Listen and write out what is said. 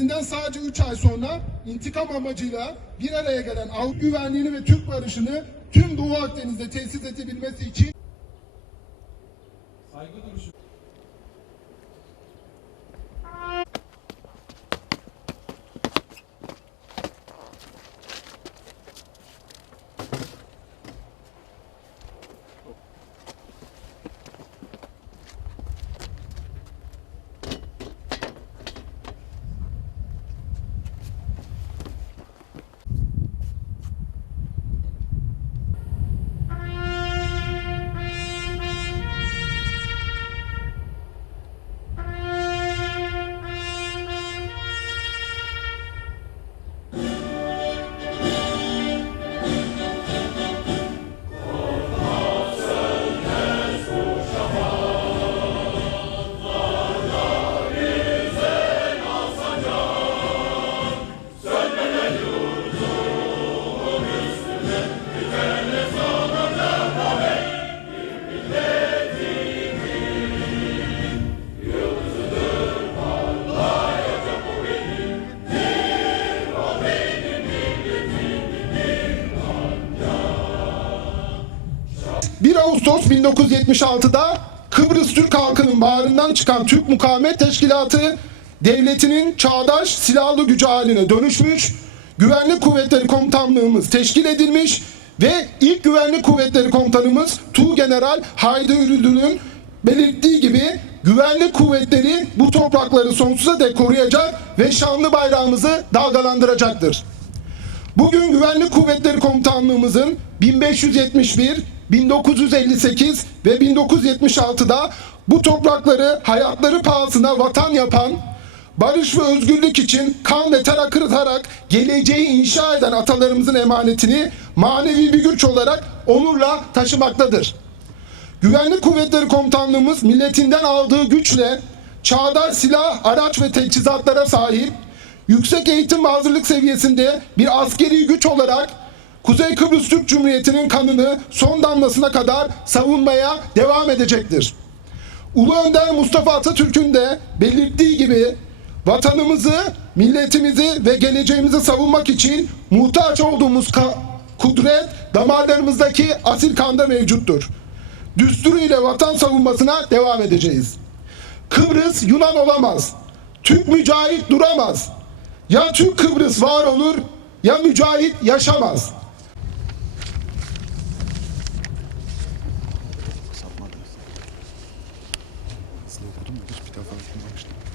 Cumhuriyeti'nden sadece 3 ay sonra intikam amacıyla bir araya gelen Avrupa güvenliğini ve Türk barışını tüm Doğu Akdeniz'de tesis edebilmesi için Saygı duruşu. ...1 Ağustos 1976'da Kıbrıs Türk halkının bağrından çıkan Türk Mukavemet Teşkilatı devletinin çağdaş silahlı gücü haline dönüşmüş, Güvenlik Kuvvetleri Komutanlığımız teşkil edilmiş ve ilk Güvenlik Kuvvetleri Komutanımız Tuğgeneral Haydi Ürüdül'ün belirttiği gibi güvenlik kuvvetleri bu toprakları sonsuza dek koruyacak ve şanlı bayrağımızı dalgalandıracaktır. Bugün Güvenlik Kuvvetleri Komutanlığımızın 1571, 1958 ve 1976'da bu toprakları hayatları pahasına vatan yapan, barış ve özgürlük için kan ve ter akıtarak geleceği inşa eden atalarımızın emanetini manevi bir güç olarak onurla taşımaktadır. Güvenlik Kuvvetleri Komutanlığımız milletinden aldığı güçle çağdaş silah, araç ve teçhizatlara sahip, yüksek eğitim ve hazırlık seviyesinde bir askeri güç olarak Kuzey Kıbrıs Türk Cumhuriyeti'nin kanını son damlasına kadar savunmaya devam edecektir. Ulu Önder Mustafa Atatürk'ün de belirttiği gibi vatanımızı, milletimizi ve geleceğimizi savunmak için muhtaç olduğumuz kudret damarlarımızdaki asil kanda mevcuttur. Düsturuyla vatan savunmasına devam edeceğiz. Kıbrıs Yunan olamaz. Türk mücahit duramaz. Ya Türk Kıbrıs var olur ya mücahit yaşamaz. Ich Bunu auf defa yapmamıştım.